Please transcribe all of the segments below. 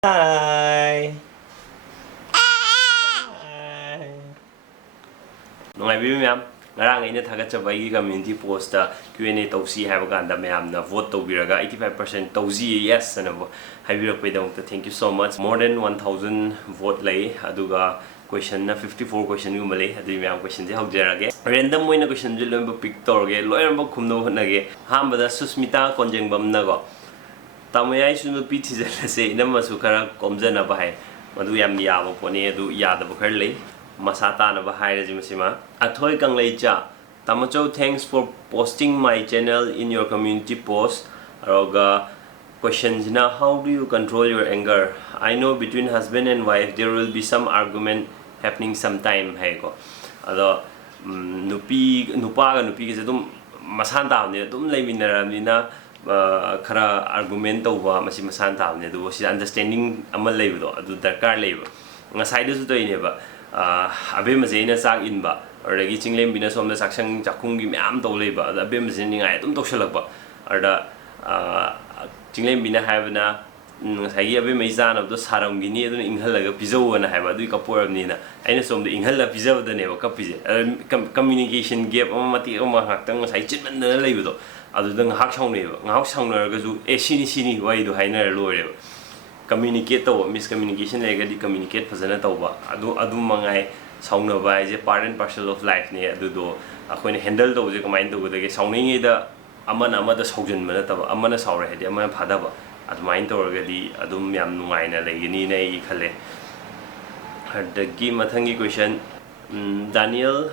Hi. Hi. Nungaiba ma'am. Ngarang ina thagachabai community post da Q&A tausi haiba kanda mayamna vote tawbiraga 85% tausi yes anabo haibirakpaidamukta thank you so much. More than 1000 vote lay aduga question na 54 question gumba lay adu mayam question je haujarage random moina question je lomba pick torge loyamba khumno honage hambada Susmita Konjengbam nago Tamayai sunu pithi jalase inamasu kara komjana bahai madu yam yaba pone adu yada bakar lay masata na bahai rajimasima athoi kanglei cha tamacho thanks for posting my channel in your community post aroga questions na how do you control your anger. I know between husband and wife there will be some argument happening sometime hai ko ado nupa ga nupi ke dum masanta ne dum leiminara khara argument tawba masi masan tabne du si understanding amal leibo adu darkar leibo ngasai du to ineba abe majeina sak inba oragi chinglem bina somda saksang chakhung gi myam to leiba abe majeni ngai dum toksalakba arda chinglem bina haibna ngasai gi abe maisa na do saram gi ni adu inghalaga pizo na haiba du kaporabni na aina somda inghalla pizo da neba kapije communication gap amati ama haktang ngasai chitman na leibo do adu dang hak saungner ga ju sini wai du hainer loire communicate to miscommunication lega di communicate phazana tawba adu mangai saungna ba je part and parcel of life ne adu do akoine handle to je kamain to ge saungning da amana amada saujin mana taba amana saure hedi amana phadaba adu main to ga di adum yam nungaina legini nei khale hadagi mathangi question Daniela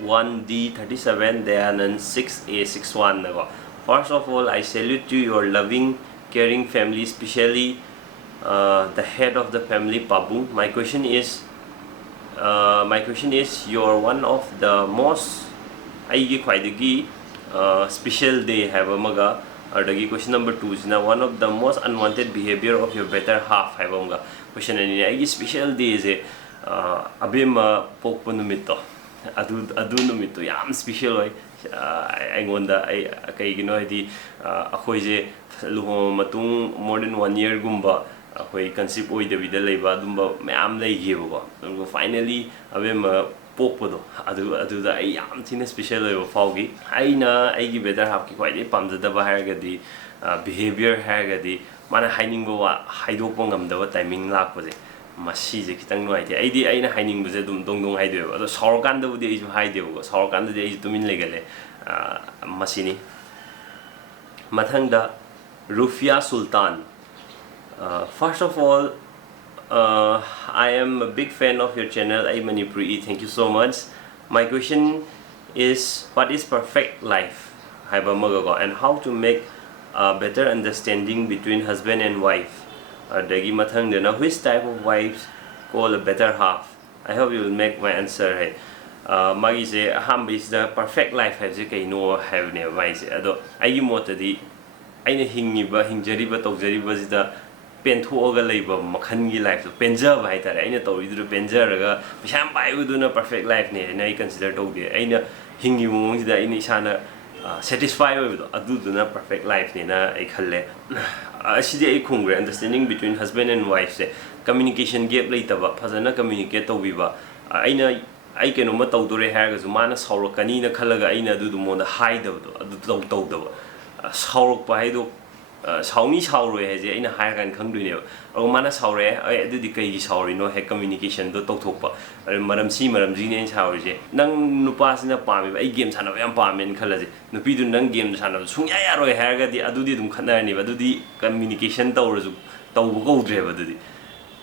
1D37 Dayanan 6A61 nago. First of all, I salute you, your loving, caring family, especially the head of the family, Pabu. My question is, you're one of the most aigi Khwaidage special day have a maga. Adagi question number 2 is now one of the most unwanted behavior of your better half have a question and aigi special day is a abema pokpo numito adu numito yam special oi aingonda ai kaigino hadi akhoi je luho matung more than 1 year gumba akhoi conceive oi de vida leiba dumba mayam lei gebo ko finally abema pokpo do adu da ai yam thina special oi faugi aina aigi better half ki kwai de pamjada ba hargadi behavior hargadi mana haining ba haidokpo ngamda timing lakpo je masi je kitang no idea aidi aina haining buje dum dong haideo ado saurkan da budi isu haideo go saurkan da isu tumin legale masini mathang da Rufia Sultan. First of all, I am a big fan of your channel Manipuri. Thank you so much. My question is, what is perfect life and how to make a better understanding between husband and wife. Dagi mathang dena which type of wives call a better half. I hope you will make my answer hai magi se ham is the perfect life have je kai no have ne mai se ado ai mota di aina hingjari ba tawjari ba jida pentho ga leiba makhan gi life to penja ba hai tare aina tawri du penja raga pisam bai du na perfect life ne na I consider to de aina hingi mong jida aina isana satisfy with adu na perfect life ne na I khalle asidi ai khungre understanding between husband and wife se communication gap leitaba phazana communicate tawbiba aina ai keno ma tawdore haga zu mana saurokani na khalaga aina adu mo da haidab do adu tawdaba saurok pa haido sauni sauroi haje aina haigan khangduine ro mana saure ai adu di kai gi sauri no he communication do tawthokpa maram ji ne sauri je nang nupa sina pami ai game sana yam pamen khalaje nupi du nang game sana sungya ya roi haga di adu di dum khana ni adu di communication tawraju tawbu go dre adu di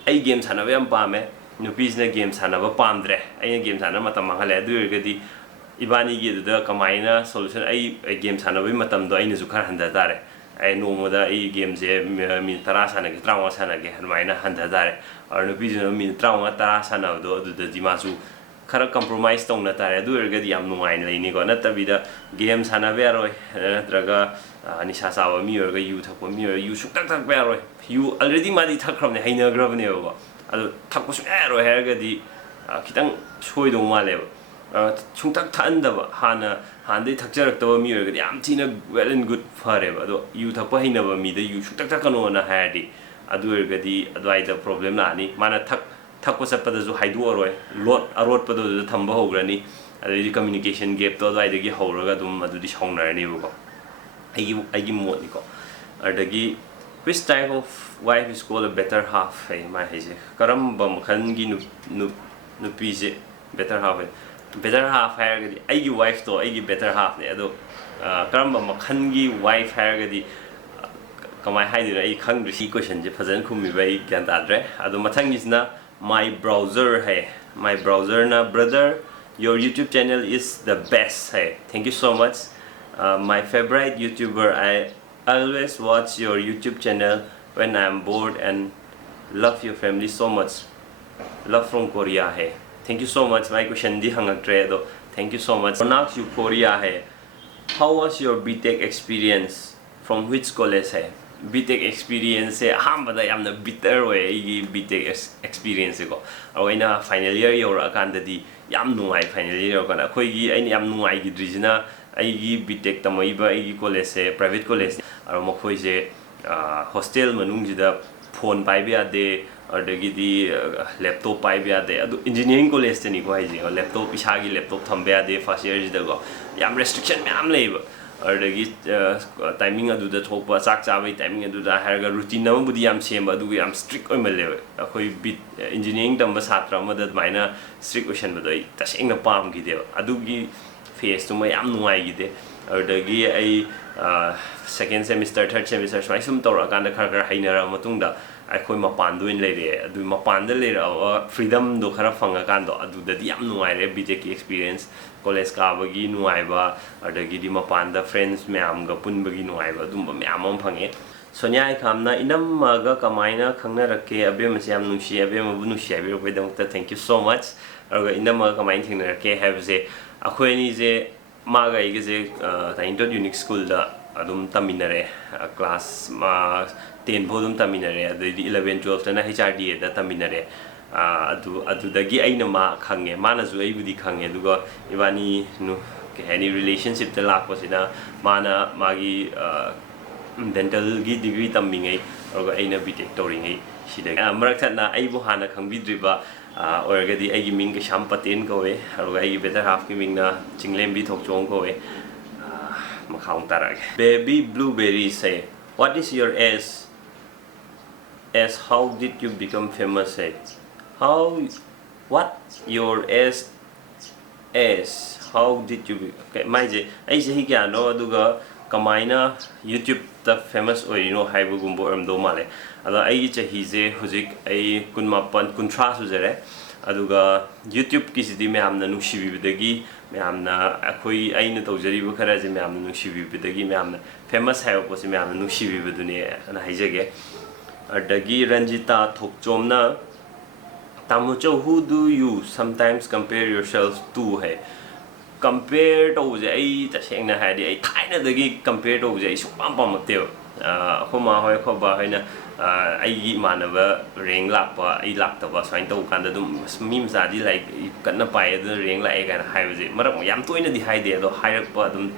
ai game sana yam pame nupi sina game sana ba pamdre ai game sana matam mangale adu ga di ibani gi da kamaina solution ai game sana bai matam do aina zu khar handa dare ai no moda ai game je mi tara sana ge trauma sana ge hanmaina handa dare or nupi ju mi trauma tara sana do adu da dimasu khara compromise tong na tare adu ga di am nungai nei ni go na tabida game sana be roi natraga nisha sawa mi or ga yu thakpo mi or yu suk tak be roi yu already ma di thakram ne haina grab ne go adu thakpo su roi her ga di kitang choi do ma le 충탁 타는다바 하나 한데 탁자락다바 미어가 얌티나 well and good 파레바 도 유 탁바 히나바 미데 유 충탁 탁가노나 하디 adu ergadi adwaida problem lani mana thakko chapadasu haidu aroi lot arot padu thamba hograni adi communication gap to adwaida gi horaga dum adudi saunarani ko aigi moni ko adagi which type of wife is called a better half hai ma haise karamba makhan gi nupi je better half hairgadi aigi wife to aigi better half ne ado karamba makhan gi wife hairgadi kamai haidira ai khang ri question je phajan khumi bai gyan tadre ado mathang isna my browser hai my browser na brother your YouTube channel is the best hai thank you so much my favorite YouTuber I always watch your YouTube channel when I am bored and love your family so much love from Korea hai thank you so much my question di hangaktre do thank you so much pronounce you Korea hai how was your BTech experience from which college hai BTech experience se ahambada yamna bitter way BTech experience ko aina final year yora kanda di yam nungai final year kana khoi gi aina yam nungai gi drizina aigi BTech tamaiba aigi college se private college aro mokhoi se hostel manung jida phone pai bia de adagi di laptop pai bia de adu engineering college te ni ko ai ji laptop isa gi laptop thambia de first year jida go yam restriction myam leiba adagi timing adu da thokpa chak chabai timing adu da harga routine am budi yam semba adu yam strict oi male akoi bit engineering tamba satra madad maina strict question badai tasengna pam gi de adu gi face to my am nungai gi de adagi ai second semester third semester smai sum tora kan da khar hainara matungda akhoi mapan duin leire adu mapan da leira freedom do khara fanga kan do adu da di am nungai re BTech experience college ka bagi nuai ba adagi di mapan da friends meam ga pun bagi nuai ba dum meam am phange sonya ai khamna inam ga kamaina khangna rakke abe masiam nushi abe mabu nushi abe ko dam ta thank you so much aru inam ga kamain thingna rakke have se akhoi ni je ma ga ige je taintot unique school da adum taminare class ma 10 bodum taminare adu 11 12 na HRD da taminare adu dagi aina ma khange mana zu ai budi khange duga ibani nu any relationship te lakpo sina mana magi dental gi degree tammingai or aina BTech toringai sida marak na ai bu hana khangbidriba orgadi ai gi ming sham paten ko we or ai better half gi ming na chinglem bi thok chong ko we makhaung tarage baby blueberry say what is your as how did you become famous how what your as how did you okay mai je ai je hi kya no aduga kamaina YouTube ta famous oi no haibu gumbo do male ada ai chahi je hujik ai kunmapan kuntra su jere aduga YouTube ki sidi me amna nushi bidagi me amna akoi aina tawjari bu khara je me amna nushi bidagi me amna famous hai ko se me amna nushi bidune ana haijage adagi Ranjita Thokchomna tamucho who do you sometimes compare yourself to hai compare to je ai ta sengna ha di ai thaina dagi compare to je ai supam pam te khoma hoi khoba haina ai gi manaba reng lakpa ai lakta ba sain to kan da dum mim sa di like kanna pai da reng la ai kan hai je marak yam toina di hai de do hairak pa dum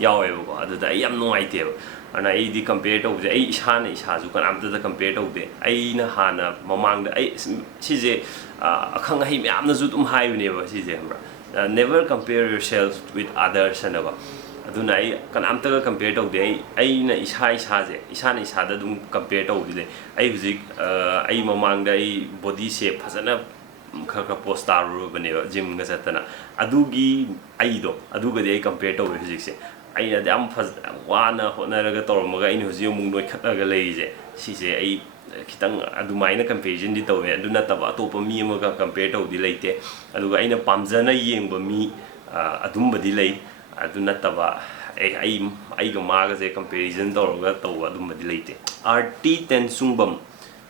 yawe ko adu da yam noi te ana ai di compare to je ai isha na isha ju kan am da compare to de ai na hana mamang da ai si je akhang hai myam na ju dum hai ne ba si je bra never compare yourself with others and aba aduna ai kan am ta compare to de ai na isha na isha da dum compare to de ai hujik ai mamang da ai body shape phasana khaka poster ru bane gym ga satana adugi ai do aduga de ai compare to hujik se ai na dam phas wana hona raga tormaga ai hujik mung noi khataga lei je si se ai kitang adumaina comparison di tawe aduna taba to pa mi ma ka compare to di leite aduga aina pamjana yengba mi adum badi lei aduna taba ai ga ma ga je comparison to ga to adum badi leite RT Tensungbam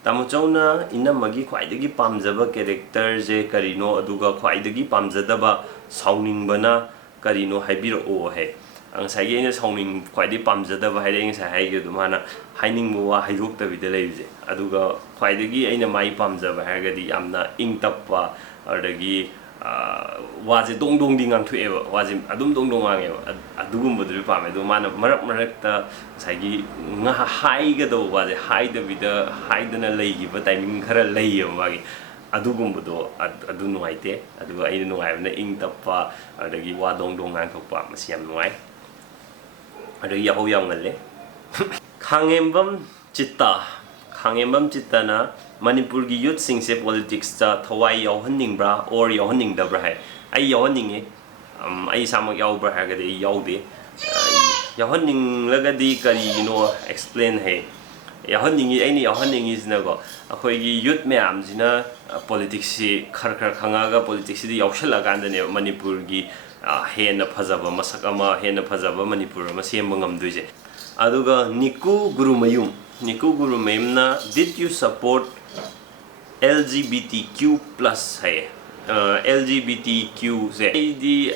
tamuchona ina magi khwaidagi pamjaba character je karino aduga khwaidagi pamjadaba saunningbana karino haibiro o he ang sagi ina saungning khwaidi pamjadaba haideng sa haige dumana hainingbu wa haidokta bide leije aduga khwaidagi aina mai pamjaba hagadi amna ingtappa adagi waje dong dong ding ang thueba waje adum dong dong ang adugum bodri pa me do mana marak marak ta sagi nga hai ga do waje hai da vida hai da na lei gi ba timing khara lei ma gi adugum bodo adu nuaite adu ai nuai na ing tappa adagi wa dong dong ang thokpa masiam nuai adu ya ho yang ngalle khangembam chitta na Manipur gi youth sing se politics ta thawai yauhanning bra or yauhanning da bra hai ai yauhanning e ai samak yau bra ha ga de yau de yauhanning laga di kari explain hai yauhanning ai ni yauhanning is na go akhoi gi youth meam jina politics si khar khanga ga politics di yaushala ga ne Manipur gi hena phajaba masak ama hena phajaba Manipur ma sem ngam duije aduga Niku Gurumayum na did you support LGBTQ plus hai LGBTQ se di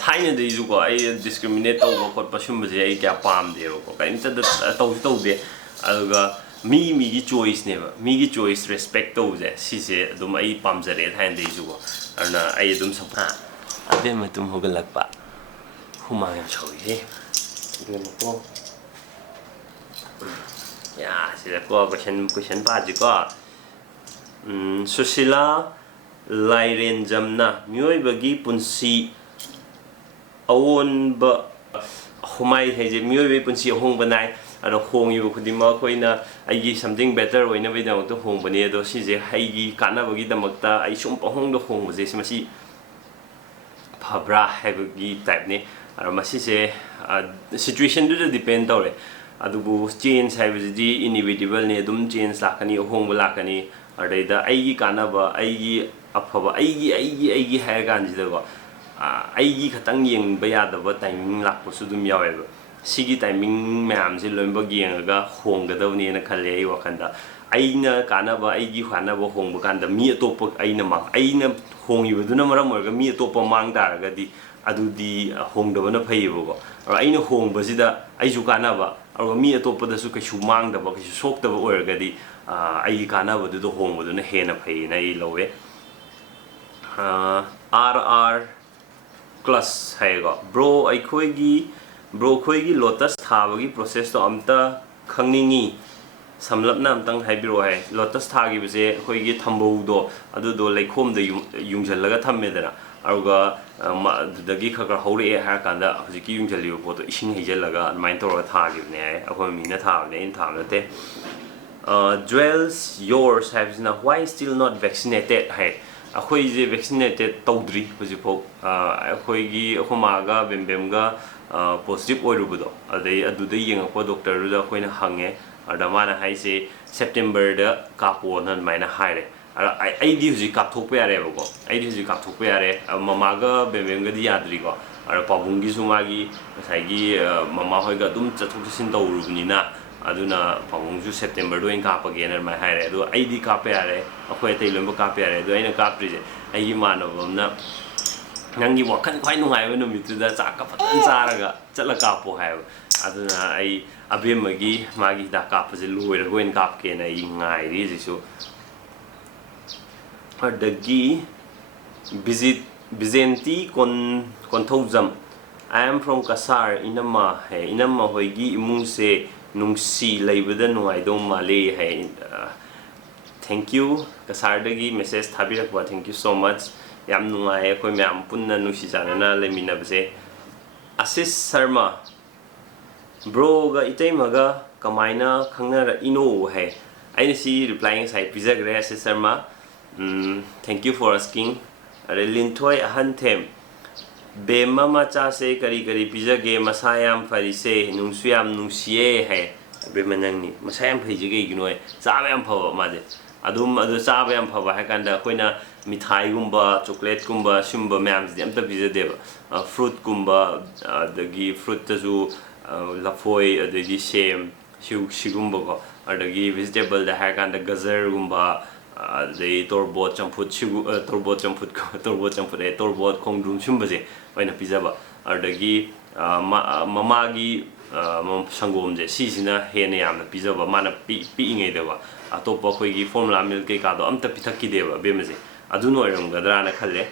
thaina de ju ko ai discriminate to ko khot pasum je ai kya pam de ro ko kain ta to de aduga mi gi choice ne ba mi gi choice respect to je si se dum ai pam jare thain de ju ko arna ai dum sap abe ma tum hogal lak pa huma ya choi he de ko ya sila ko question pa ji ko Susila Lairen Jamna Myoy bagi punsi awon ba humai heje myoy be punsi hong banai aro hong yu khudima koina ai something better oina be dam to hong bane do si je hai gi kana bagi damakta ai sum pa hong do hong je simasi phabra have gi type ne aro masi se situation do depend tore adubu change haibidi inevitable ne dum change lakani hong lakani adaida aigi kanaba aigi afaba aigi hai gan ji go aigi khatang yeng ba ya da ba timing lakpo su dum yawe ba sigi timing ma'am ji loimba geng ga hong ga dawni na khalle ai wakanda aina kanaba aigi khanaba hong ba kan da mi atop aina ma aina hong yu duna maram ga mi atop mang dar ga di adudi hong da na phai ba go aina hong ba ji da aiju kanaba or mi atop da su ka shu mang da ba ka sok da ba or ga di ai kanaba du do hong ba du na he na phai na I lowe RR class hai go bro ai khoi gi lotus thabagi process to amta khangningi samlapna amtang haibiro hai lotus thagi bse khoi gi thambo do adu do leikhom da yungjallaga thamme dana aruga dagi khakar hore ha kanda hujiki yungjali bo to ising heijallaga main to thagi ne akhoi mi na thab ne in tham te jewels yours have na why still not vaccinated hai akhoi je vaccinated tawdri hujipho akhoi gi akhomaga bembemga positive oirubudo adai adudai yengakwa doctor da khoina hange adamana haise September da kapo nan maina haire ai di huji kap thokpe are ba ko ai di huji kap thokpe are mamaga bembemga di yadri ko ara pabungi sumagi saigi mama hoiga dum chathok sin tawrubni na aduna pabungju September do in kap again mai haire do ai di kape are akhoi tai lomba kape are do aina kapri je ai manobamna nangi wakan khwai nungai ba numitu da chaka patan charaga chala kapo hai aduna ai abemagi magi da kap je loira goin kap ke na I ngai ri jisu adagi Bizenti Konthojam I am from Kasar inama hai inama hoigi imung se nungsi laibada nungai do male hai thank you Kasar dagi message thabirakwa thank you so much yam nungai khoi myam punna nusi janana leminabse Asis Sharma bro ga itaimaga kamaina khangnara ino hai aina si replying sai pizagre Asis Sharma thank you for asking Lintoi ahantem be mama cha se kari pizage masayam farise nungsuyam nungsie hai be manangni masayam phijige ginoi chabam phawa made adum adu chabam phawa ha kanda koina mithai gumba chocolate gumba sumba myam ji amta pizade ba fruit gumba dagi fruit tasu lafoi adagi sem shigumba ko adagi vegetable da ha kanda gajar gumba the torbot champut torbot torbot khongdrum sumbaje oina pizaba adagi mamagi sangom je sisina hene yamna pizaba mana pi ingei deba atopa khoi gi formula milk ke ka do amta pithakki deba bemaje adu noiramgadrana khalle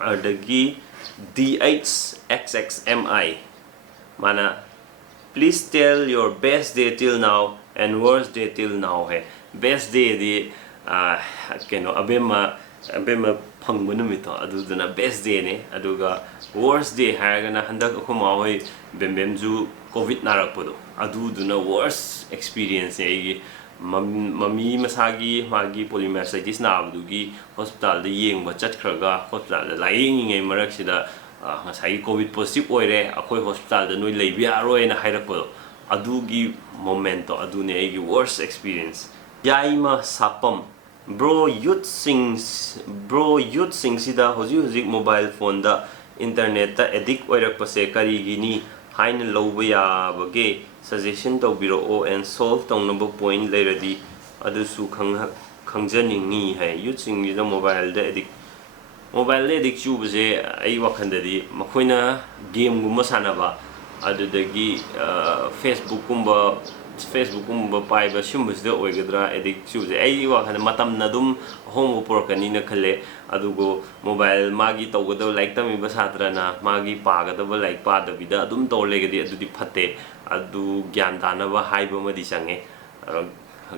adagi DHXXMI mana please tell your best day till now and worst day till now hai best day di keno abema phangba numito aduduna best day ne aduga worst day haragana handak khoma hoi bembemju covid narakpodo aduduna worst experience ai mami masagi magi polymyositis naabdugi hospital da yengba chatkhraga hospital da laingai marak sida ngasai covid positive oire akoi hospital da noi leibi aroi na hairakpodo adugi momento adune ai worst experience yaima sapam bro youth sing sida hoji mobile phone da internet ta addict oirakpase karigini haina lowba yabage suggestion tawbiro and solve tawnaba point leiradi adusu khangjaningi hai youth sing da mobile da addict chubase ai wakhandadi makhoina game gumba sanaba adudagi Facebook kumba paiba simbusida oigadra addict chubase ai wakhanda matamna dum home porkani na khale adugo mobile magi tawgada like tamiba satrana magi pagadaba like padabida adum tawlegadi adudi phatte adu gyan danaba haiba madi change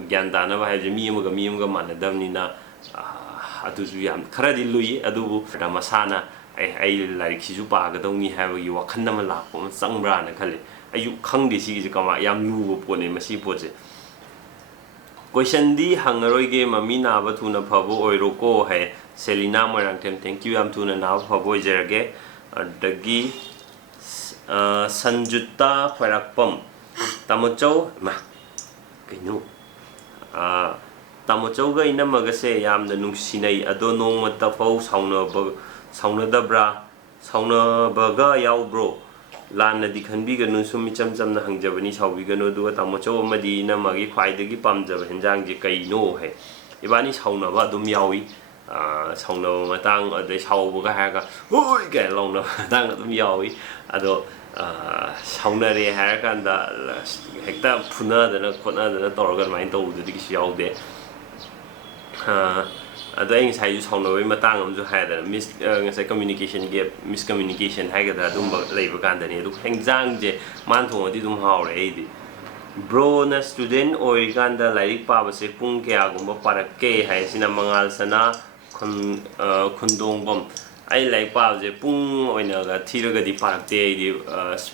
gyan danaba haije mi amaga manadamni na adusu yam kharadi lui adubu masana ai like sisu pagadawni haibagi wakhan nama lakpo changbra na khale ayu khangdi sigi kama yam lubo pone masi poche question di hangaroige mami na ba thuna phabo oiro ko hai Selina Moirangtem thank you am thuna na phabo jerage adagi Sanjutta Khwarakpam Tamochau ma kainu Tamochau ga inamaga se yamna nungsinai ado nongmata fau saunadabra saunabaga yaubro lana di khanbiganu sumi chamna hangjabani saubiganu duga Tamochau amadi inamagi khwaidagi pamjaba henjang je kaino he ibani saunaba adum yawi saunaba matang adai saubaga haga hoi ga launa matang adum yawi ado saunare harakanda hekta phunadana khotnadana tawraga mai tawdudi kisu yaude ado ai sai ju saunawai matang amju haida ngasai communication gap miscommunication haigada dumba leiba kandani adu hengjang je manthongadi dum haure aidi bro na student oiganda lairik pabase pung kya gumba parakke hai sina mangal sana khundongbam ai like pause pung oina ga thiraga di parakte ai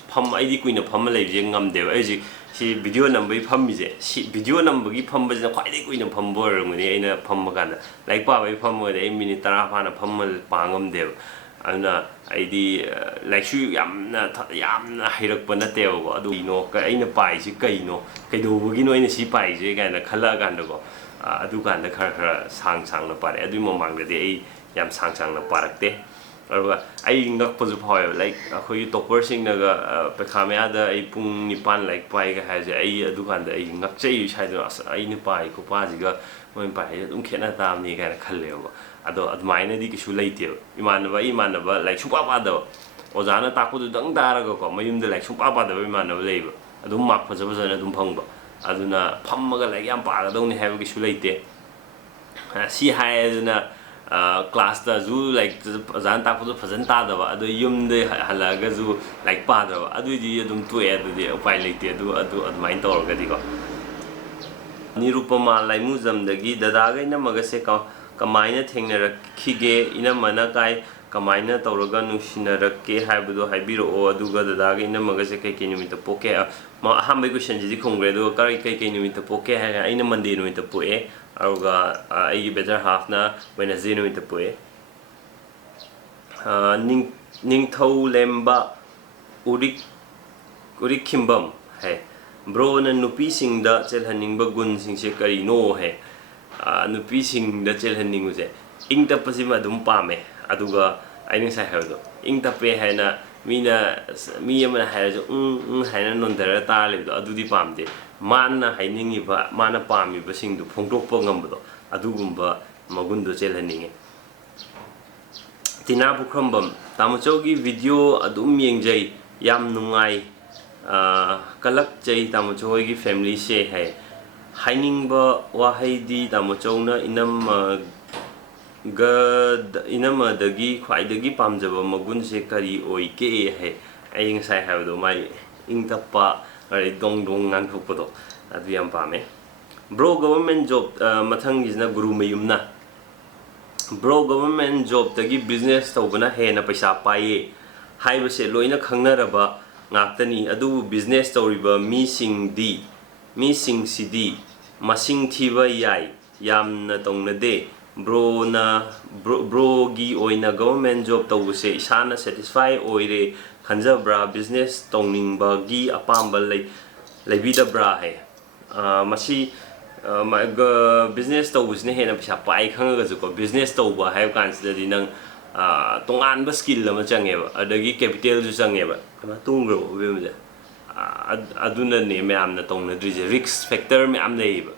pham ai di kuina pham leije ngamde ai ji si video number pham mi je si video number gi pham ba je khwai dei kuina pham bo rangni aina pham ga na like pa bai pham mo de minute 10 phana pham pangam de ana ai di like shu yamna hairak pa na teo go adu no ka aina pai si kai no kai do gi no aina si pai je ga na khala ga na go adu ga na khara sang na pare adu mo mang de ai yam sang na parakte arba ai ngak pozu phoyo like khoi topper sing naga pekhamya da ai pung nipan like pai ga haje ai adu kan da ai ngak chei sai do ai ni pai ko pa ji ga moi pai dum khena tam ni ga khalle go ado admaina di kisu leite imanaba like supa pa da ojana takpu du dang dara go ko mayum da like supa pa da imanaba leiba adum mak phaja na dum phangba aduna phammaga like yam pa ga dong ni haiba kisu leite si hai aduna class da zu like zan ta photo phajan ta da ba adu yum de halaga zu like pa da ba adu di adum tu e adu de upai leite adu admain tor ga di go Nirupama laimuzam dagi dada ga ina magase kamaina thengnarakige ina mana kai kamaina tawraga nushinarakke haibudo haibiro aduga dada ga ina magase kai numita poke ma hambai question ji khongre do kai numita poke ha ina mande numita poe aruga ai better half na Wednesday numita poe ningthau lemba urik khimbam hai bro na nupi sing da chelhaning ba gun sing se kari no hai nupi sing da chelhaning use ing ta pasima dum pame aduga aini sai ha do ing ta pe hai na mi ama hai jo hai na non dara ta le do adudi pamde man na hai ningi ba mana pami ba sing du phongtok pa ngam do adugumba magun do chelhaning tina bukhambam tamochau gi video adum yengjai yam nungai kalak jai tamochoi gi family se hai haining ba wahai di tamochau na inam inamdagi khwaidagi pamjaba magunse kari oike hai ai ngasai habdo mai ingtappa ai dong ngang thokpado adu yam pame bro government job mathang gisna guru mayumna bro government job tagi business tawbana hena paisa paye haibase loina khangnaraba ngaktani adu business tawriba mi sing sidi masing thiba yai yamna tongnade bro gi oina government job tawuse isana satisfy oire khanjabra business tongning gi apamba leibida bra hai masi business tawusne hena pisa pai khanga ko business tawba hai kansida di nang tongan ba skill lama changeba adagi capital ju changeba ma tungro bemja aduna ne me amna tongna dri risk factor me am leiba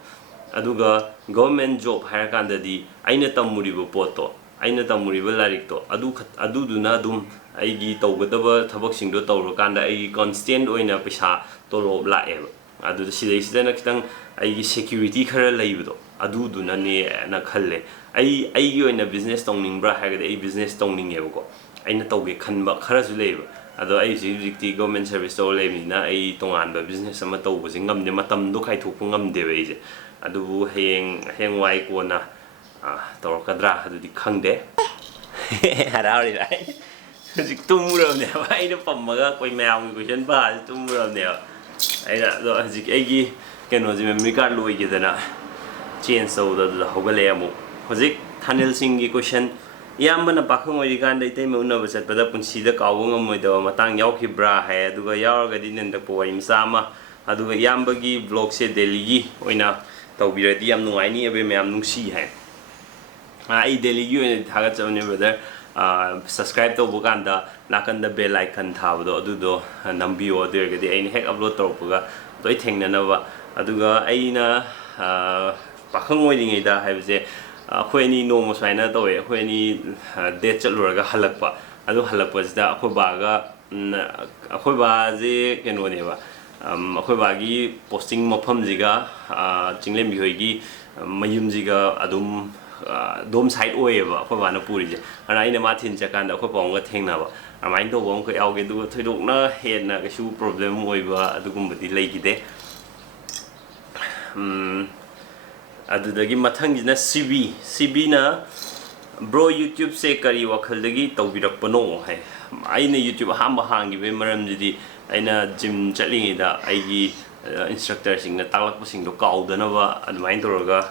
aduga government job hire kanda di aina tamuriba poto aina tamuriba larik to aduduna dum aigi tawgadaba thabak singdo tawro kanda ai constant oina pisa tolo laeba adu sidai sidana kitang aigi security khara leibido aduduna ne na khalle aigi oina business tongning bra hagade ai business tongning yebo aina tawge khanba khara su leiba ado ai jikti government service to leimina ai tongan ba business ama tawbo singam ne matam do khai thokpu ngam de beije adu heng wai ko na tawkadra adu di khangde harauri rai jik tumuro ne ai na pammaga koi mayam ko chen ba tumuro ne ai na do jik ai gi keno ji memory card loi ge dana change so da hogale amu hojik thanel sing gi question yambana pakhang oi gan dai te me unna basat pada punsi da kawo ngam moi da matang yaw ki bra hai aduga yaw ga din da po im sama aduga yamba gi vlog se daily gi oina tawbiradi yam nungaini abe me am nungsi hai ai daily gi oina thaga chawne brother subscribe to buganda nakanda bell icon thabdo adudo nambio der ga di ai hek upload torpuga toi thengna na ba aduga aina pakhang oi ringai da haibse khoini no mo saina to e khoini date chaluraga halakpa adu halakpa da khoba je keno ne ba akhoi ba gi posting mafam jiga chinglem bi hoi gi mayum jiga adum dom side oye ba akhoi ba na puri je ana ina ma thin chakan da akhoi pong ga thengna ba amain to bong ko yaw ge du thoidok na hen na ga su problem oi ba adugum badi leigide adudagi mathangina cb na bro youtube se kari wakaldagi tawbirakpano hai aina youtube hamba hangi be maram jidi aina gym chatlingi da aigi instructor singna tawakpa singdo kaudana ba admain toroga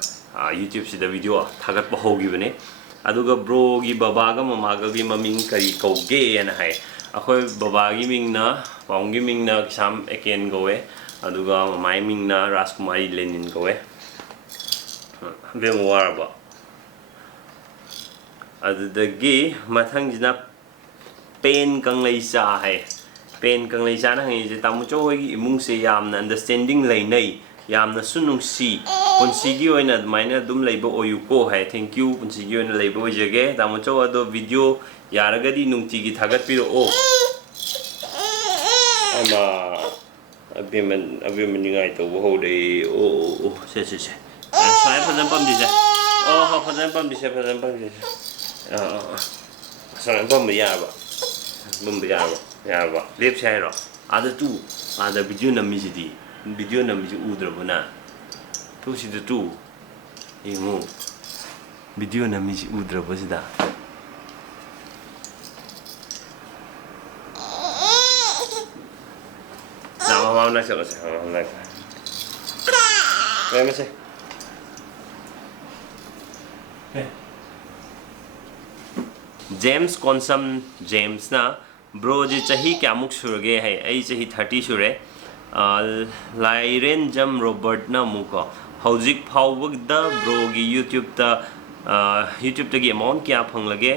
youtube sida video thagat pa hogi bane aduga bro gi baba ga mama ga gi maming kari kauge ana hai akhoi baba gi mingna paung gi mingna kisam eken gowe aduga mamai mingna raskumari lenin gowe bem warba adudagi mathangina pen kanglei cha hai pen kanglei cha na ngi je tamucho hoi imung se yamna understanding leinai yamna sunungsi punsigi oina maina dum leibo oyuko hai thank you punsigi oina leibo jege tamucho ado video yaragadi nungti gi thagat piro o ama abeman ningai to bo hode o se saya pazan pam di sa oh pazan pam di sa saran pam ya ba lep sai ro ada tu ada video na mi ji udra bana tu si tu emu video na mi ji udra bosida na mama na sa mama na say James Konsam James na bro ji chahi kyamuk surge hai ai chahi 30 sure Lairen Jam Robert na muko hojik phawbug da bro gi YouTube ta gi amount kya phanglage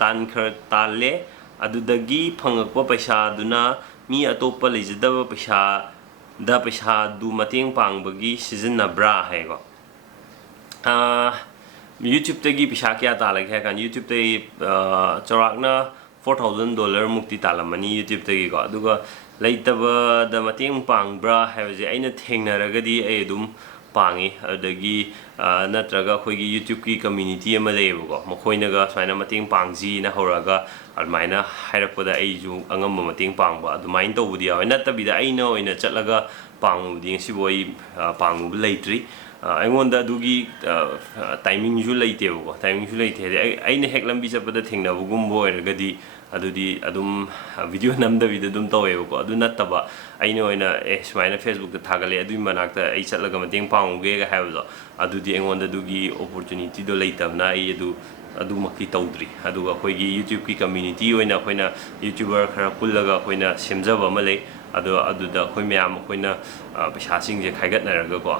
tan khar talle adudagi phangakpa paisa duna mi atoppa lejadaba paisa du mateng pangbagi season na bra hai go YouTube tagi pisha kya talag hai kan YouTube tagi chorakna $4,000 mukti talamani YouTube tagi ko aduga laitaba da mateng pang bra hai je aina thengnaragadi ai dum ꯄꯥꯡꯉꯤ ꯑꯗꯨꯗꯒꯤ ꯅꯠꯇ꯭ꯔꯒ ꯑꯩꯈꯣꯏꯒꯤ ꯌꯨꯇ꯭ꯌꯨꯕꯀꯤ community ꯑꯃ ꯂꯩꯌꯦꯕꯀꯣ ꯃꯈꯣꯏꯅꯒ ꯁꯨꯃꯥꯏꯅ ꯃꯇꯦꯡ ꯄꯥꯡꯁꯤꯅ ꯍꯧꯔꯒ ꯑꯗꯨꯃꯥꯏꯅ ꯍꯥꯏꯔꯛꯄꯗ ꯑꯩꯁꯨ ꯑꯉꯝꯕ ꯃꯇꯦꯡ ꯄꯥꯡꯕ ꯑꯗꯨꯃꯥꯏꯅ ꯇꯧꯕꯗꯤ ꯌꯥꯎꯋꯦ ꯅꯠꯇꯕꯤꯗ ꯑꯩꯅ ꯑꯣꯏꯅ ꯆꯠꯂꯒ ꯄꯥꯡꯉꯨꯕꯗꯤ ꯉꯁꯤꯐꯥꯎ ꯑꯩ ꯄꯥꯡꯉꯨꯕ ꯂꯩꯇ꯭ꯔꯤ ꯑꯩꯉꯣꯟꯗ ꯑꯗꯨꯒꯤ ꯇꯥꯏꯃꯤꯡꯁꯨ ꯂꯩꯇꯦꯕꯀꯣ ꯇꯥꯏꯃꯤꯡꯁꯨ ꯂꯩꯇꯦ ꯍꯥꯏꯗꯤ ꯑꯩꯅ ꯍꯦꯛ ꯂꯝꯕꯤ ꯆꯠꯄꯗ ꯊꯦꯡꯅꯕꯒꯨꯝꯕ ꯑꯣꯏꯔꯒꯗꯤ ꯑꯗꯨꯗꯤ ꯑꯗꯨꯝ ꯚꯤꯗꯤꯑꯣ ꯅꯝꯗꯕꯤꯗ ꯑꯗꯨꯝ ꯇꯧꯋꯦꯕꯀꯣ ꯑꯗꯨ ꯅꯠꯇꯕ ꯑꯩꯅ ꯑꯣꯏꯅ ꯁꯨꯃꯥꯏꯅ ꯐꯦꯁꯕꯨꯛꯇ ꯊꯥꯒꯠꯂꯦ ꯑꯗꯨꯒꯤ ꯃꯅꯥꯛꯇ ꯑꯩ ꯆꯠꯂꯒ ꯃꯇꯦꯡ ꯄꯥꯡꯉꯨꯒꯦꯒ ꯍꯥꯏꯕꯗꯣ ꯑꯗꯨꯗꯤ ꯑꯩꯉꯣꯟꯗ ꯑꯗꯨꯒꯤ ꯑꯣꯄꯣꯔꯆꯨꯅꯤꯇꯤꯗꯣ ꯂꯩꯇꯕꯅ ꯑꯩ ꯑꯗꯨꯃꯛꯇꯤ ꯇꯧꯗ꯭ꯔꯤ ꯑꯗꯨꯒ ꯑꯩꯈꯣꯏꯒꯤ ꯌꯨꯇ꯭ꯌꯨꯕꯀꯤ ꯀꯝꯃ꯭ꯌꯨꯅꯤꯇꯤ ꯑꯣꯏꯅ ꯑꯩꯈꯣꯏꯅ ꯌꯨꯇ꯭ꯌꯨꯕꯔ ꯈꯔ ꯄꯨꯜꯂꯒ ꯑꯩꯈꯣꯏꯅ ꯁꯦꯝꯖꯕ ꯑꯃ ꯂꯩ ꯑꯗꯨꯗ ꯑꯩꯈꯣꯏ ꯃꯌꯥꯝ ꯑꯩꯈꯣꯏꯅ ꯄꯩꯁꯥꯁꯤꯡꯁꯦ ꯈꯥꯏꯒꯠꯅꯔꯒꯀꯣ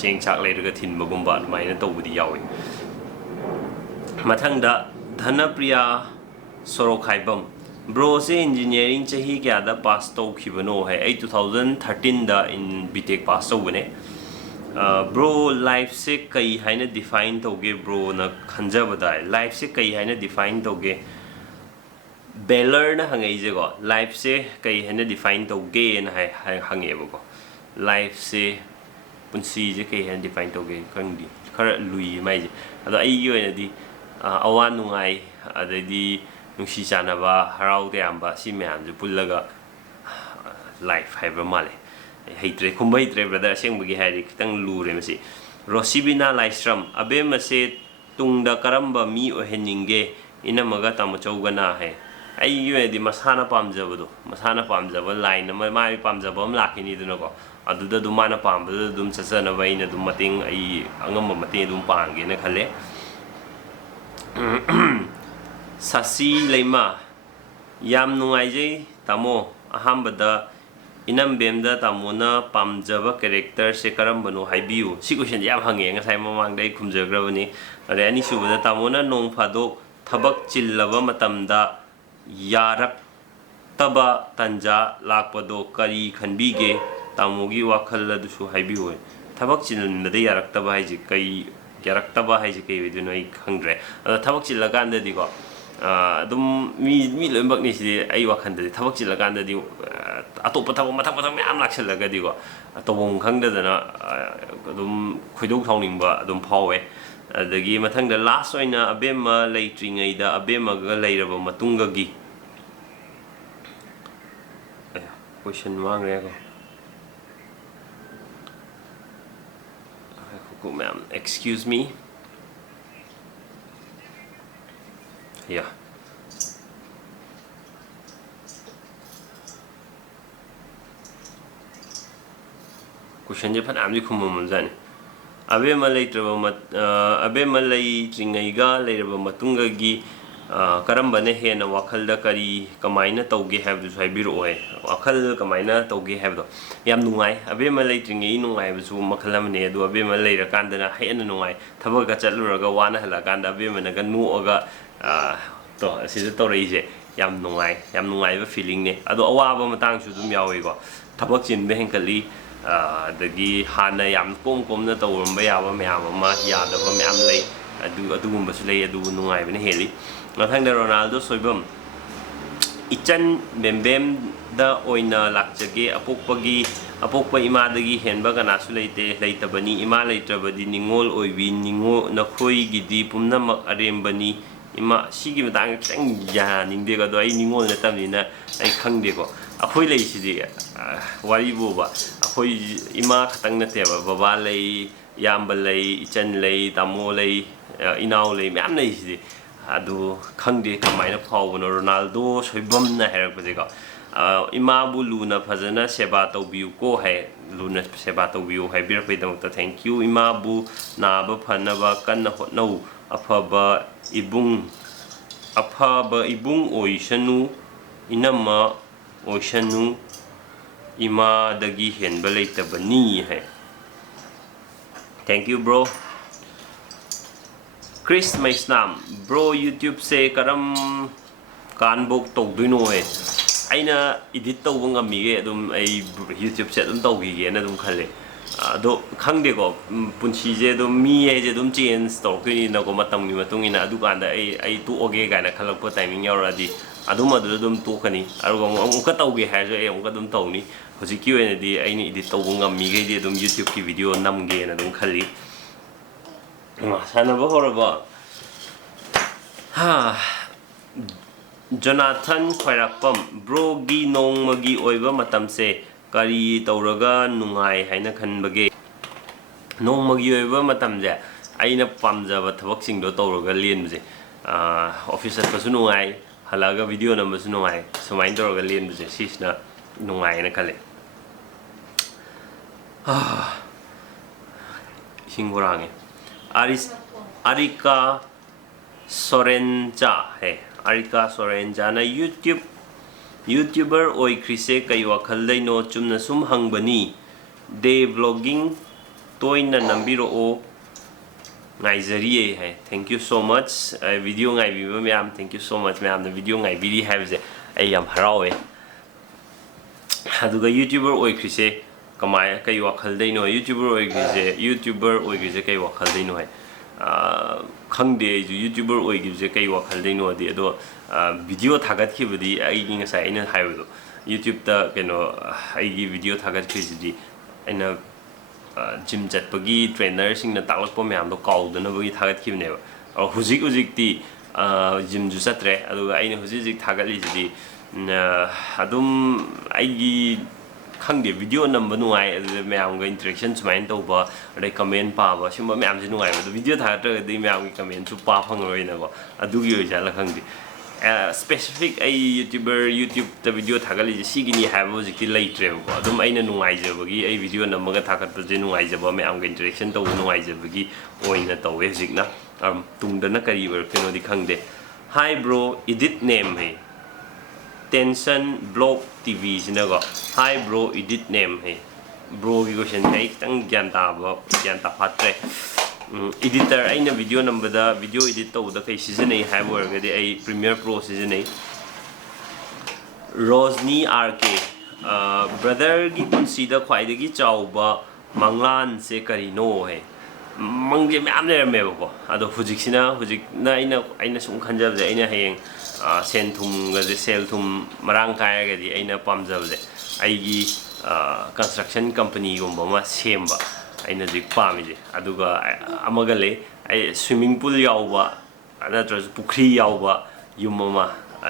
ꯆꯦꯡ ꯆꯥꯛ ꯂꯩꯔꯒ ꯊꯤꯟꯕꯒꯨꯝꯕ ꯑꯗꯨꯃꯥꯏꯅ ꯇꯧꯕꯗꯤ ꯌꯥꯎꯋꯤ ꯃꯊꯪꯗ ꯙꯅꯄ꯭ꯔꯤꯌꯥ ꯁꯣꯔꯣꯈꯥꯏꯕꯝ ꯕ꯭ꯔꯣꯁꯦ ꯏꯟꯖꯤꯅꯤꯌꯥꯔꯤꯡ ꯆꯍꯤ ꯀꯌꯥꯗ ꯄꯥꯁ ꯇꯧꯈꯤꯕꯅꯣ ꯍꯥꯏ ꯑꯩ 2013ꯗ ꯕꯤꯇꯦꯛ ꯄꯥꯁ ꯇꯧꯕꯅꯦ ꯕ꯭ꯔꯣ ꯂꯥꯏꯐꯁꯦ ꯀꯩ ꯍꯥꯏꯅ ꯗꯤꯐꯥꯏꯟ ꯇꯧꯒꯦ ꯕ꯭ꯔꯣꯅ ꯈꯟꯖꯕꯗ ꯂꯥꯏꯐꯁꯦ ꯀꯩ ꯍꯥꯏꯅ ꯗꯤꯐꯥꯏꯟ ꯇꯧꯒꯦ ꯕꯦꯂꯔꯅ ꯍꯪꯉꯛꯏꯁꯦꯀꯣ ꯂꯥꯏꯐꯁꯦ ꯀꯩ ꯍꯥꯏꯅ ꯗꯤꯐꯥꯏꯟ ꯇꯧꯒꯦꯅ ꯍꯪꯉꯛꯑꯦꯕꯀꯣ ꯂꯥꯏꯐꯁꯦ ꯄꯨꯟꯁꯤꯁꯦ ꯀꯩ ꯍꯥꯏꯅ ꯗꯤꯐꯥꯏꯟ ꯇꯧꯒꯦ ꯈꯪꯗꯦ ꯈꯔ ꯂꯨꯏꯌꯦ ꯃꯥꯏꯁꯦ ꯑꯗꯣ ꯑꯩꯒꯤ ꯑꯣꯏꯅꯗꯤ ꯑꯋꯥ ꯅꯨꯡꯉꯥꯏ ꯑꯗꯩꯗꯤ ꯅꯨꯡꯁꯤ ꯆꯥꯟꯅꯕ ꯍꯔꯥꯎ ꯇꯌꯥꯝꯕ ꯁꯤ ꯃꯌꯥꯝꯁꯦ ꯄꯨꯜꯂꯒ ꯂꯥꯏꯐ ꯍꯥꯏꯕ ꯃꯥꯜꯂꯦ ꯍꯩꯇ꯭ꯔꯦ ꯈꯨꯝꯕ ꯍꯩꯇ꯭ꯔꯦ ꯕ꯭ꯔꯗꯔ ꯑꯁꯦꯡꯕꯒꯤ ꯍꯥꯏꯔꯗꯤ ꯈꯤꯇꯪ ꯂꯨꯔꯦ ꯃꯁꯤ ꯔꯣꯁꯤꯕꯤꯅꯥ ꯂꯥꯏꯁ꯭ꯔꯝ ꯑꯕꯦꯝꯃꯁꯦ ꯇꯨꯡꯗ ꯀꯔꯝꯕ ꯃꯤ ꯑꯣꯏꯍꯟꯅꯤꯡꯒꯦ ꯏꯅꯝꯃꯒ ꯇꯥꯃꯣꯆꯧꯒꯅ ꯍꯥꯏ ꯑꯩꯒꯤ ꯑꯣꯏꯅꯗꯤ ꯃꯁꯥꯅ ꯄꯥꯝꯖꯕꯗꯣ ꯃꯁꯥꯅ ꯄꯥꯝꯖꯕ ꯂꯥꯏꯟ ꯑꯃ ꯃꯥꯒꯤ ꯄꯥꯝꯖꯕ ꯑꯃ ꯂꯥꯛꯈꯤꯅꯤꯗꯅꯀꯣ ꯑꯗꯨꯗ ꯑꯗꯨꯝ ꯃꯥꯅ ꯄꯥꯝꯕꯗꯨꯗ ꯑꯗꯨꯝ ꯆꯠꯆꯅꯕ ꯑꯩꯅ ꯑꯗꯨꯝ ꯃꯇꯦꯡ ꯑꯩ ꯑꯉꯝꯕ ꯃꯇꯦꯡ ꯑꯗꯨꯝ ꯄꯥꯡꯒꯦꯅ ꯈꯜꯂꯦ ꯁꯥꯁꯤ ꯂꯩꯃ ꯌꯥꯝ ꯅꯨꯡꯉꯥꯏꯖꯩ ꯇꯥꯃꯣ ꯑꯍꯥꯟꯕꯗ ꯏꯅꯝꯕꯦꯝꯗ ꯇꯥꯃꯣꯅ ꯄꯥꯝꯖꯕ ꯀꯦꯔꯦꯛꯇꯔꯁꯦ ꯀꯔꯝꯕꯅꯣ ꯍꯥꯏꯕꯤꯌꯨ ꯁꯤ ꯀꯣꯏꯁꯟꯁꯦ ꯌꯥꯝ ꯍꯪꯉꯦ ꯉꯁꯥꯏ ꯃꯃꯥꯡꯗ ꯑꯩ ꯈꯨꯝꯖꯈ꯭ꯔꯕꯅꯤ ꯑꯗꯩ ꯑꯅꯤꯁꯨꯕꯗ ꯇꯥꯃꯣꯅ ꯅꯣꯡ ꯐꯥꯗꯣꯛ ꯊꯕꯛ ꯆꯤꯜꯂꯕ ꯃꯇꯝꯗ ꯌꯥꯔꯛꯇꯕ ꯇꯟꯖꯥ ꯂꯥꯛꯄꯗꯣ ꯀꯔꯤ ꯈꯟꯕꯤꯒꯦ ꯇꯥꯃꯣꯒꯤ ꯋꯥꯈꯜ ꯑꯗꯨꯁꯨ ꯍꯥꯏꯕꯤꯌꯨ ꯊꯕꯛ ꯆꯤꯟꯕꯗ ꯌꯥꯔꯛꯇꯕ ꯍꯥꯏꯁꯦ ꯌꯥꯔꯛꯇꯕ ꯍꯥꯏꯁꯦ ꯀꯩ ꯑꯣꯏꯗꯣꯏꯅꯣ ꯑꯩ ꯈꯪꯗ꯭ꯔꯦ ꯑꯗꯣ ꯊꯕꯛ ꯆꯤꯜꯂꯀꯥꯟꯗꯗꯤꯀோ ꯑꯗꯨꯝ ꯃꯤ ꯂꯣꯏꯅꯃꯛꯅꯤ ꯁꯤꯗꯤ ꯑꯩ ꯋꯥꯈꯜꯗꯗꯤ ꯊꯕꯛ ꯆꯤꯜꯂꯀꯥꯟꯗꯗꯤ ꯑꯇꯣꯞꯄ ꯊꯕꯛ ꯃꯊꯪ ꯃꯌꯥꯝ ꯂꯥꯛꯁꯜꯂꯒꯗꯤꯀꯣ ꯇꯧꯐꯝꯈꯪꯗꯗꯅ ꯑꯗꯨꯝ ꯈꯣꯏꯗꯧ ꯁꯥꯎꯅꯤꯡꯕ ꯑꯗꯨꯝ ꯐꯥꯎꯋꯦ ꯑꯗꯒꯤ ꯃꯊꯪꯗ ꯂꯥꯁ ꯑꯣꯏꯅ ꯑꯕꯦꯝꯃ ꯂꯩꯇ꯭ꯔꯤꯉꯩꯗ ꯑꯕꯦꯝꯃꯒ ꯂꯩꯔꯕ ꯃꯇꯨꯡꯒꯤ ꯀꯣꯏꯁꯟ ꯃꯥꯡꯈ꯭ꯔꯦꯀꯣ ma'am, excuse me. Yeah. Question je phan amji khumma manjani. Abema leitringaiga leiraba matunga gi karambane hena wakhalda kari kamaina tauge habdu haibiroe wakhal kamaina tauge habdo yam nungai abema leitringai nungai busu makhalamne adu abema leirakandana hena nungai thabaga chatluraga wana halakanda abema naga nuoga to asida toreije yam nungai ba feeling ne adu awaba matang su dum yawi ko thabak chin be henkali dagi hana yam komna tawramba yaba mayam ama yadaba mayam lei adugumba su lei adu nungai bene heli mathangda Ronaldo soibam ichan bembem da oina lakjage apokpa ima dagi henba kana su leitabani ima leitrabadi ningol oibi ningo nakhoi gidi pumnamak arembani ima sigi matang kitang ya ningde ga do ai ningol na tamnina ai khangde ko akhoi lei sidi wari boba akhoi ima khatang na teba baba lei yamba lei ichan lei tamo lei inaw lei myam lei sidi adu khangde kamaina phawno Ronaldo soibamna herakpajeko imabu luna phajana seba tawbiu ko hai luna seba tawbiu hai birpedamta thank you imabu naba phanaba kanna hotnau afaba ibung oishanu inamma oishanu ima dagi henba leitabani hai thank you bro Chris Maisnam bro YouTube se karam kanbok togduino hai aina edit tawba ngamige adum ai YouTube se adum tawgige na adum khale ado khangde ko punchi je adum mi je adum change tawkini na ko matam mi matungina adu kanda ai tu oge gaina khalakpa timing yauradi adum adum tokani aruga amka tawge hajo ai amka adum tawni ꯍꯧꯖꯤꯛꯀꯤ ꯑꯣꯏꯅꯗꯤ ꯑꯩꯅ edit ꯇꯧꯕ ꯉꯝꯃꯤꯈꯩꯗꯤ ꯑꯗꯨꯝ ꯌꯨꯇ꯭ꯌꯨꯕꯀꯤ video ꯅꯝꯒꯦꯅ ꯑꯗꯨꯝ ꯈꯜꯂꯤ ꯁꯥꯟꯅꯕ ꯍꯧꯔꯕ Jonathan ꯈ꯭ꯋꯥꯏꯔꯥꯛꯄꯝ ꯕ꯭ꯔꯣꯒꯤ ꯅꯣꯡꯃꯒꯤ ꯑꯣꯏꯕ ꯃꯇꯝꯁꯦ ꯀꯔꯤ ꯇꯧꯔꯒ ꯅꯨꯡꯉꯥꯏ ꯍꯥꯏꯅ ꯈꯟꯕꯒꯦ ꯅꯣꯡꯃꯒꯤ ꯑꯣꯏꯕ ꯃꯇꯝꯁꯦ ꯑꯩꯅ ꯄꯥꯝꯖꯕ ꯊꯕꯛꯁꯤꯡꯗꯣ ꯇꯧꯔꯒ ꯂꯦꯟꯕꯁꯦ ꯑꯣꯐꯤꯁ ꯆꯠꯄꯁꯨ ꯅꯨꯡꯉꯥꯏ ꯍꯜꯂꯛꯑꯒ ꯚꯤꯗꯤꯑꯣ ꯅꯝꯕꯁꯨ ꯅꯨꯡꯉꯥꯏ ꯁꯨꯃꯥꯏꯅ ꯇꯧꯔꯒ ꯂꯦꯟꯕꯁꯦ ꯁꯤꯁꯤꯅ ꯅꯨꯡꯉꯥꯏꯅ ꯈꯜꯂꯦ इसिंग बोरांगे अरिका सोरेंचा है अरिका सोरेंचा ना यूट्यूबर ओइख्रिसे कई वखलदैनो चुमना सुम हंगबनी day vlogging तोइना नंबिरो O ngaijariye hai thank you so much video ngaibiba myam thank you so much myam na video ngaibiri haibse ai yam harawe aduga youtuber oikrise kamai kai wakhal deino youtuber oigise kai wakhal deino hai khangde ju youtuber oigise kai wakhal deino di ado video thagat khibudi ai gi ngasai aina haibudo youtube ta keno ai gi video thagat khibudi aina gym chatpagi trainer singna taklakpa myam do kaudana bagi thagat khibneba hujik ti gym ju chatre aduga aina hujik thagat li jidi adum ai gi khangde video number nuai myam ga interaction sumain tawba adai comment pa ba simba myam ji nuai ba video thagat di myam gi comment su pa phangoi na ba adugi oi jala khangdi specific ai YouTube ta video thagali sigini habo jiki laitre ba adum aina nuai jabagi ai video number ga thagat pa je nuai jaba myam ga interaction taw nuai jabagi oina tawe jikna tungdana kari ber keno di khangde hi bro edit name hai tension blog tv sinago hi bro edit name hai bro gi question hai tang gyan ta phatre editor aina video number da video edit to da kai season ai have work de ai premiere pro season ai rosni rk brother gi punsi da khwai de gi chawba manglan se kari no hai mangje me am le me ba ado hujik na aina sum khanjab de aina hayeng sen thum ga de sel thum marang kai ga di aina pamjab de ai gi construction company gumba ma semba aina jik pami je aduga amaga le ai swimming pool yauba anatra pukhri yauba yumama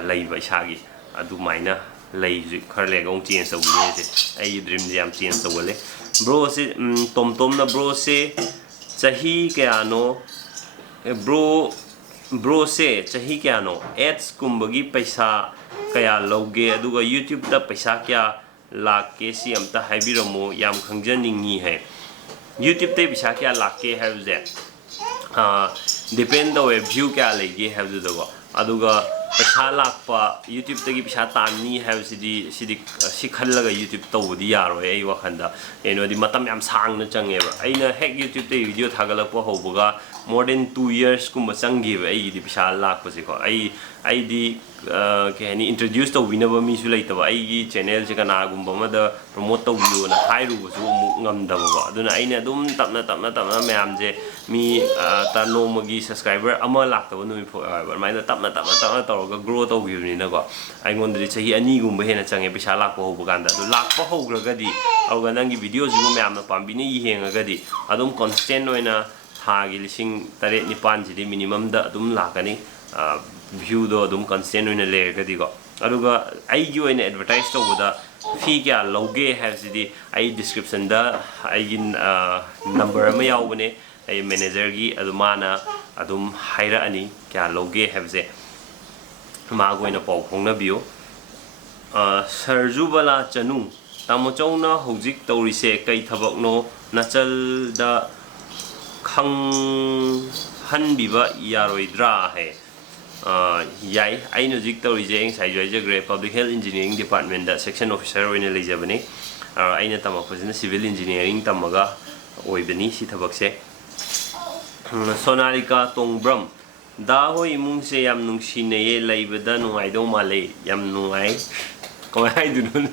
laiba isagi adu maina lai jik kharle gong change tawle se ai dream jam change tawle bro se tom na bro se chahi kayano bro se chahi kayano ads kumbagi paisa kaya loge aduga youtube ta paisa kya lakh ke si amta haibiramo yam khangjaningi hai YouTube te bisa kya lakke have that depend the view kya lege have the go aduga paisa lakpa YouTube te gi bisa tanni have si khallaga YouTube to di yaro ai wakhanda eno di matam yam sang na change ba aina hack YouTube te video thagalakpa hobuga more than 2 years kumba changi ba ai di bisa lakpa se ko ai di ke ni introduce to winaba mi su laitaba ai gi channel se kana gumba ma da promote to video na hairu bu su ngam da ba aduna aina dum tapna mayam je mi ta no magi subscriber ama lakta nu mi ba mai da tapna to ga grow to video ni na ko ai ngon di chahi ani gumba hena change pisa lakpa ho bu ganda du lakpa ho gra ga di au ga nang gi video ju mayam na pambi ni henga ga di adum constant oina tha gi lising 8 9 ji di minimum da adum lakani view do adum constant oina le ga di go aduga ai gi oina advertise to da fee kya loge have di ai description da ai gin number ma yaw bane ai manager gi adumana adum haira ani kya loge have je ma goina pau khongna bio sarjubala chanu tamo chawna hojik tawrise kai thabak no nachal da khang han biba yaroidra hai yai aino jik tawrise eng sai joije gre public health engineering department da section officer oina lejabani aina tamakosina civil engineering tamaga oibani si thabak se sonalika tongbram da hoi imung se yam nungsinaye laibada nungai do male yam nungai komai dun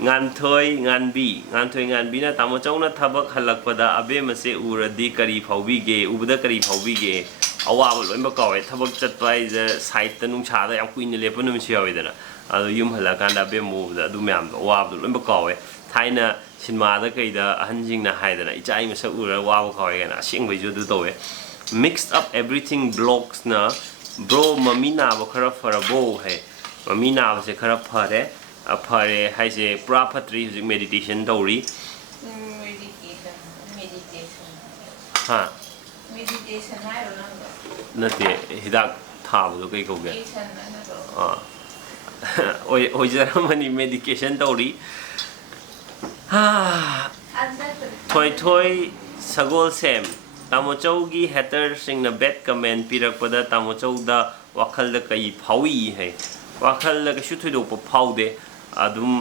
nganthoi na tamo chawna thabak halakpada abe mase uradi kari phawbige ubada kari phawbige awaba loimba kawe thabak chatpai je site ta nungsa da yam kuina lepa num si yawi dana ado yum halakanda bemu da du myam awab du limba kawe thaina cinema da kai da ahanjing na haidana ichai masa ura wabu kawe gana asing bai ju du towe mixed up everything blocks na bro mami na ba khara farabo hai mami na ba se khara phare phare hai se pra phatri huzik meditation dori meditation ha meditation hai ro nate hidak thabu do kai ko ge oi jara mani medication dori ha thoi sagol sem Tamochau gi hater sing na bad comment pirak pada tamochau da wakhal da kai phawi hai wakhal da shu thui do pa phau de adum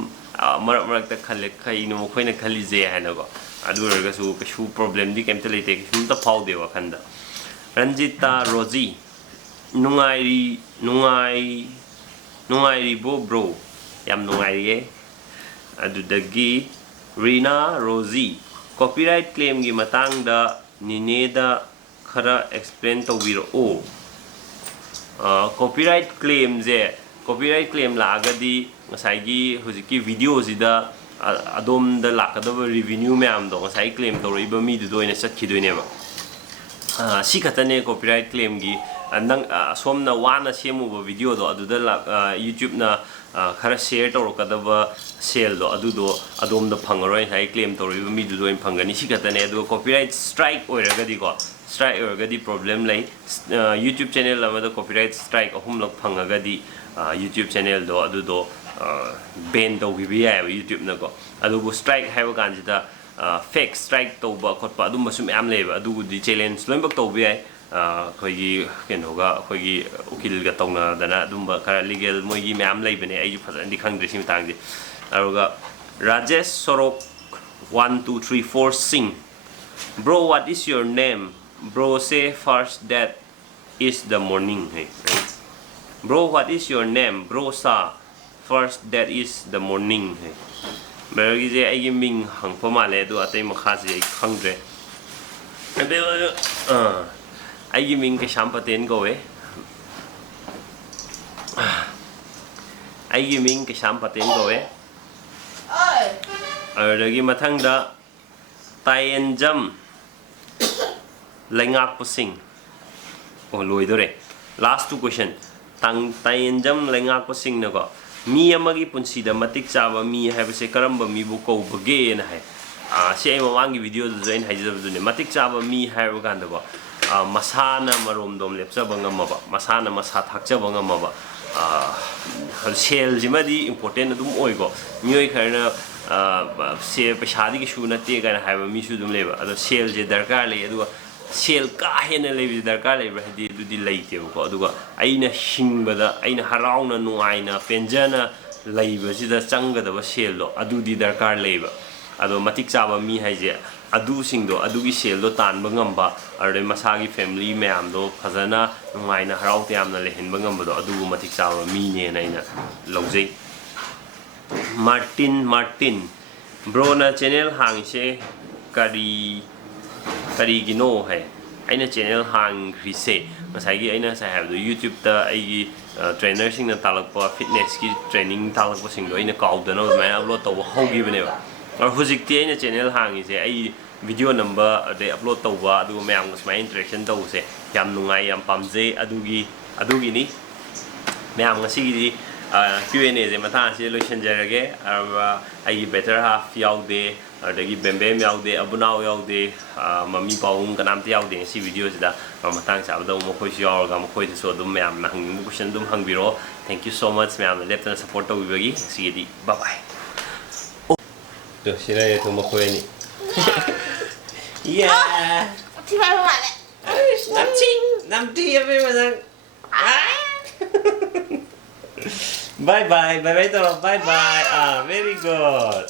marak marak ta khale kai no khoi na khali je hai na go adu ra su ka shu problem di kem ta lete ki shu ta phau de wakhanda Ranjita Rosie nungai bro yam nungai ye adu dagi Rina Rosie copyright claim gi matang da Nineda khara explain to biro copyright claim la agadi ngasai gi hujiki video zida adom da lakadaba revenue myam do ngasai claim to riba mi du doina sakhi doine ba si khatane copyright claim gi nang somna wana semu ba video do adu da YouTube na khara share to kadaba sale do adu do adom da phangaroi hai claim to riba mi du doin phangani si khatane adu copyright strike oiragadi ko strike oiragadi problem lai YouTube channel amada copyright strike ahum lok phangagadi YouTube channel do adu do ban to bi ya YouTube na ko adu bu strike hai ba kanjida fake strike to ba khot pa adu masum am le ba adu di challenge loimbak to bi ai khoi keno ga khoi ukil ga tongna dana dumba kara legal moi gi myam lei bane ai ju phazan di khang dressing tang ji aruga Rajesh Sorok 1234 Singh bro what is your name bro say first that is the morning hey bro what is your name bro sa first that is the morning hey bergi je ai ming hang pa ma le do atai ma kha je khang dre ai ming ke shampaten go we ai ming ke shampaten go we lagi mathang da tayen jam lengak pusing oh loi dore last two question tang tayen jam lengak pusing na ko mi amagi punsi da matik chaba mi ha se karamba mi bu ko bage na hai se ai mamang gi video do join hai jab du ne matik chaba mi ha ro kan da ba masana marom dom lepsa bangam ba masana masa thakcha bangam ba sel jimadi important dum oi go mioi kharna se pashadi ki shu na te ga ha ba mi shu dum leba ado sel je darkar le adu sel ka hena le darkar le ba di du di lai te ko adu ga aina hingbada aina harauna nuaina penjana laiba sida changa da ba sel lo adu di darkar leba ado matik chaba mi hai je adu singdo adu gi sel do tan bangam ba are masagi family myam do phazana nuaina harau te amna le hin bangam do adu matik chaba mi ne na ina lojei Martin bro na channel hang se kari gino hai aina channel hang rise masai gi aina sa have do YouTube ta ai trainer sing na talak pa fitness ki training talak pa sing do aina kaw da no mai upload to ho gi bane ba ar hujik ti aina channel hang se ai video number de upload to ba adu mayam ngai interaction to se yam nungai yam pamje adu gi ni mayam ngasi gi Q&A je matha se lotion jarage ai better half yaude adagi bembe yaude abunau yaude mami paung kanam te yaude si video sida matang sa do mo khoi yaur ga mo khoi so dum mayam na hang question dum hang biro thank you so much mayam left na support to bagi si di bye bye to sira ye to mo khoi ni yeah ti ba ma le nam ti ya be ma bye bye to bye bye very good